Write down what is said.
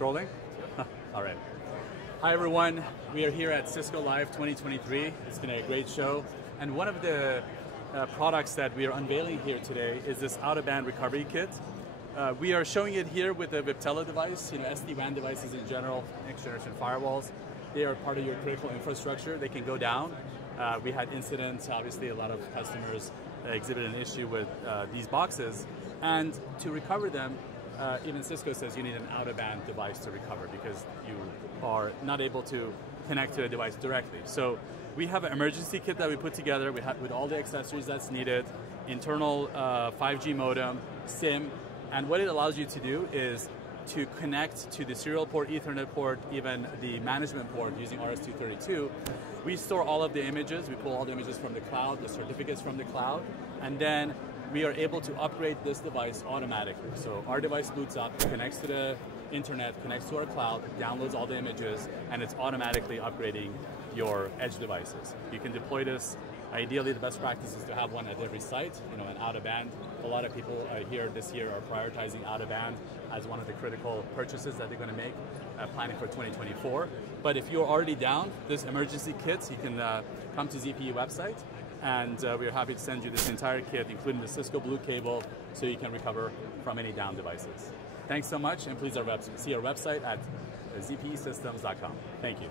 It's rolling? All right. Hi everyone, we are here at Cisco Live 2023. It's been a great show. And one of the products that we are unveiling here today is this out-of-band recovery kit. We are showing it here with the Viptela device, SD-WAN devices in general, next generation firewalls. They are part of your critical infrastructure. They can go down. We had incidents, obviously a lot of customers exhibited an issue with these boxes. And to recover them, even Cisco says you need an out-of-band device to recover because you are not able to connect to a device directly. So we have an emergency kit that we put together with all the accessories that's needed, internal 5G modem, SIM, and what it allows you to do is to connect to the serial port, Ethernet port, even the management port using RS-232. We store all of the images, we pull all the images from the cloud, the certificates from the cloud, and then we are able to upgrade this device automatically. So our device boots up, connects to the internet, connects to our cloud, downloads all the images, and it's automatically upgrading your edge devices. You can deploy this. Ideally, the best practice is to have one at every site, an out-of-band. A lot of people here this year are prioritizing out-of-band as one of the critical purchases that they're going to make, planning for 2024. But if you're already down, this emergency kit, you can come to ZPE website, and we're happy to send you this entire kit, including the Cisco Blue cable, so you can recover from any down devices. Thanks so much, and please see our website at zpesystems.com. Thank you.